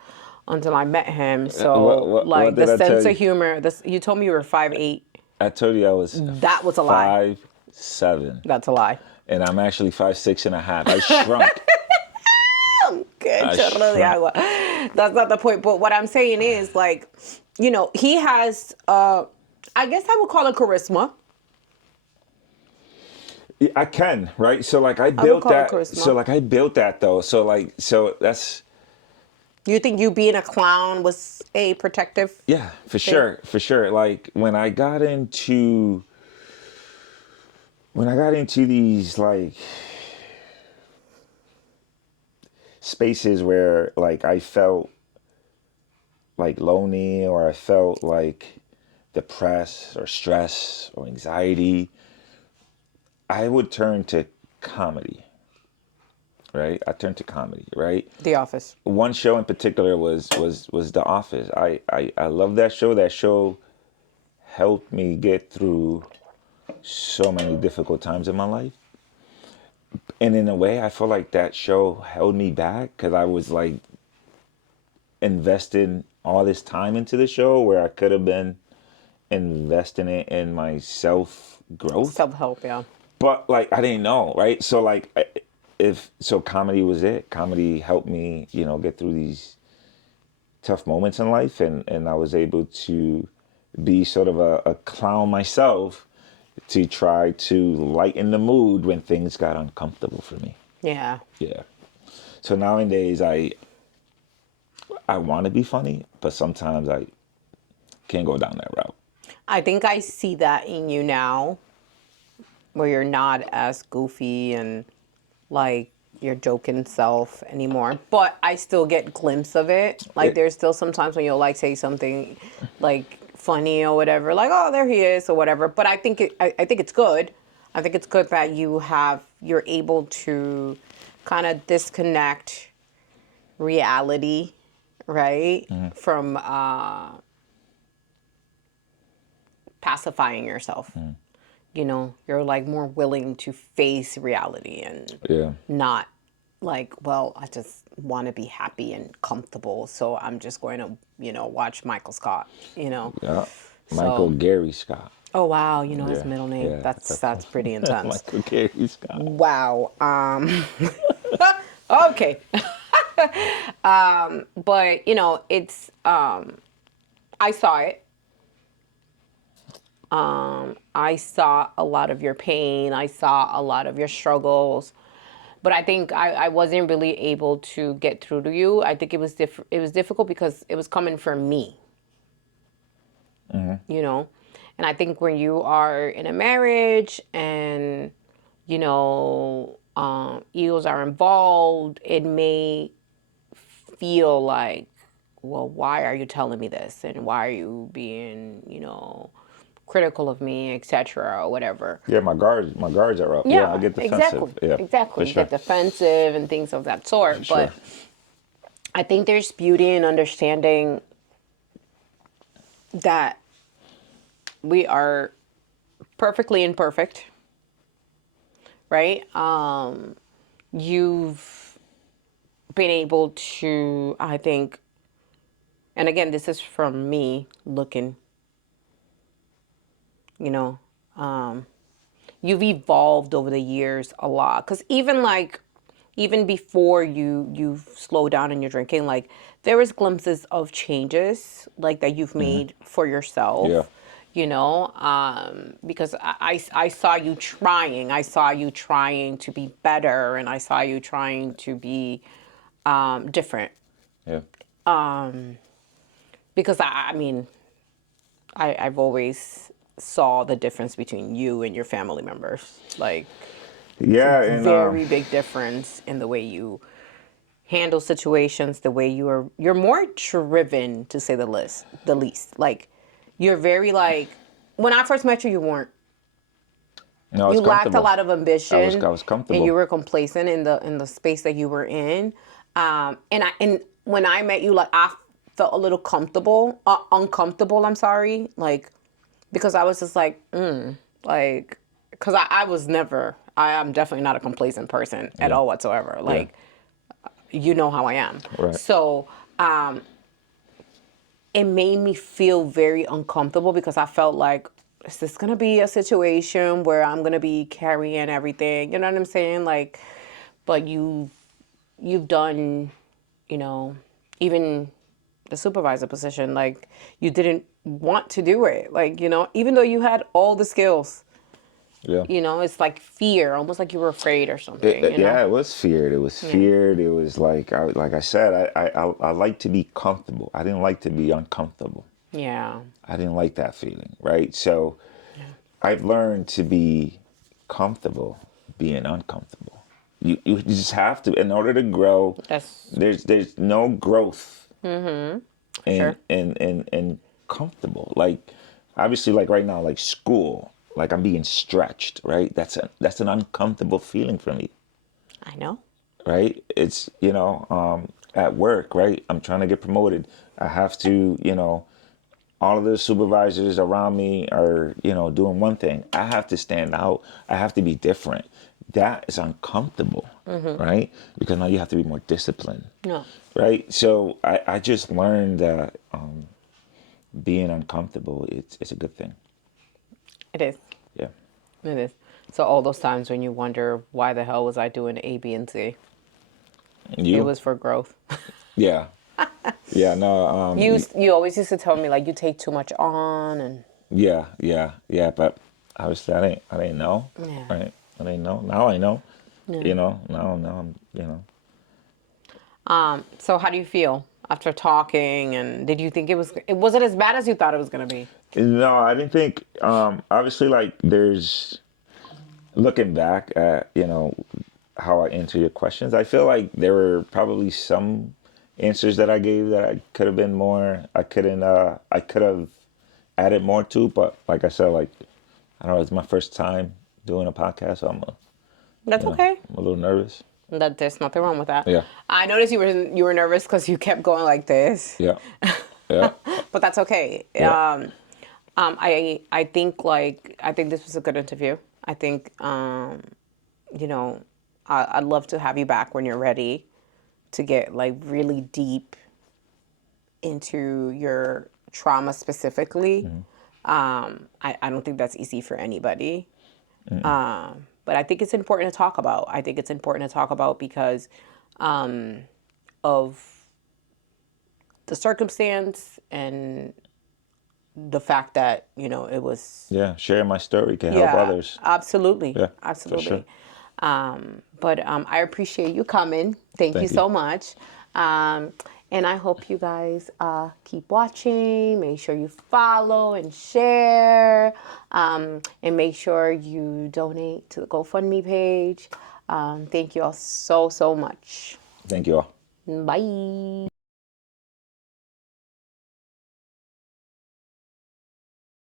until I met him. So what like the did I tell sense you? of humor, this you told me you were 5'8". I told you I was That was a lie. 5'7", That's a lie. and I'm actually 5'6.5". I shrunk. Good I chorro de shrunk. agua. That's not the point. But what I'm saying is like, he has I guess I would call it charisma. I can, right? So like I would built call it that. charisma. So like I built that though. So that's, You think you being a clown was a protective? yeah, for sure. Like when I got into these like spaces where like I felt like lonely, or I felt like depressed or stress or anxiety, I would turn to comedy. Right? I turned to comedy, right? The Office. One show in particular was The Office. I love that show. That show helped me get through so many difficult times in my life. And in a way, I feel like that show held me back because I was like investing all this time into the show where I could have been investing it in my self growth. Self help, yeah. But like I didn't know, right? So like if so, comedy was it. Comedy helped me, get through these tough moments in life, and I was able to be sort of a clown myself to try to lighten the mood when things got uncomfortable for me. Yeah. Yeah. So nowadays I want to be funny, but sometimes I can't go down that route. I think I see that in you now, where you're not as goofy and like your joking self anymore. But I still get glimpse of it. Like there's still sometimes when you'll like say something like funny or whatever, like, oh, there he is or whatever. But I think I think it's good. I think it's good that you're able to kind of disconnect reality, right, from pacifying yourself. You're like more willing to face reality and Yeah. not like, well, I just want to be happy and comfortable, so I'm just going to, watch Michael Scott. Yeah. Michael Gary Scott. Oh wow, his Yeah. middle name. Yeah. That's pretty intense. Michael Gary Scott. Wow. Okay. But it's I saw it. I saw a lot of your pain. I saw a lot of your struggles. But I think I wasn't really able to get through to you. I think it was it was difficult because it was coming from me. And I think when you are in a marriage and egos are involved, it may feel like, well, why are you telling me this, and why are you being critical of me, etc., or whatever. Yeah, my guards are up. Yeah, I get defensive. exactly. Yeah, Exactly. for You sure. get defensive and things of that sort. For But sure. I think there's beauty in understanding that we are perfectly imperfect, right? You've been able to, I think, and again, this is from me looking, you've evolved over the years a lot. Because even before you've slowed down in your drinking, like there was glimpses of changes like that you've made for yourself. Yeah. Because I saw you trying. I saw you trying to be better, and I saw you trying to be different. Yeah. Because I mean, I've always saw the difference between you and your family members. Like, Yeah, and very big difference in the way you handle situations, the way you're more driven, to say the least. Like, you're very like, when I first met you, you weren't. no, I was You lacked a comfortable. lot of ambition. I was comfortable. And you were complacent in the space that you were in. And when I met you, like I felt a little uncomfortable. I'm sorry, like because I was just like, like, because I was never. I am definitely not a complacent person at all whatsoever. Like, you know how I am. Right. So, it made me feel very uncomfortable because I felt like, is this gonna be a situation where I'm gonna be carrying everything? You know what I'm saying? Like, but you've done, even the supervisor position, like you didn't want to do it. Like, even though you had all the skills, Yeah. it's like fear, almost like you were afraid or something. Yeah, it was feared. It was feared. It was like I said, I like to be comfortable. I didn't like to be uncomfortable. Yeah. I didn't like that feeling, right? So I've learned to be comfortable being uncomfortable. You just have to, in order to grow. There's no growth in Sure. in comfortable. Like obviously, like right now, like school, like I'm being stretched, right? That's an uncomfortable feeling for me, I know. right? It's at work, right? I'm trying to get promoted. I have to, all of the supervisors around me are, doing one thing. I have to stand out. I have to be different. That is uncomfortable, right? Because now you have to be more disciplined, No. right? So I just learned that being uncomfortable, it's a good thing. It is. Yeah. It is. So all those times when you wonder why the hell was I doing A, B, and C, You? it was for growth. Yeah. Yeah, no, You always used to tell me like you take too much on, and yeah, but obviously I didn't know. Yeah. Right? I didn't know. Now I know. Yeah. You know, now I'm, you know. So how do you feel after talking? And did you think was it as bad as you thought it was gonna be? No, I didn't think obviously like there's looking back at, you know, how I answer your questions, I feel like there were probably some answers that I gave that I could have been more I could have added more to, but like I said, like I don't know, it's my first time doing a podcast, so That's okay. I'm a little nervous. That there's nothing wrong with that. Yeah. I noticed you were nervous because you kept going like this. Yeah. Yeah. But that's okay. Yeah. I think this was a good interview. I think you know, I'd love to have you back when you're ready to get like really deep into your trauma specifically. I don't think that's easy for anybody. But I think it's important to talk about. I think it's important to talk about because of the circumstance and the fact that, you know, it was. Yeah. Sharing my story can help others. Absolutely. Yeah, for Absolutely. sure. But I appreciate you coming. Thank you you. so much. And I hope you guys keep watching. Make sure you follow and share. And make sure you donate to the GoFundMe page. Thank you all so, so much. Thank you all. Bye.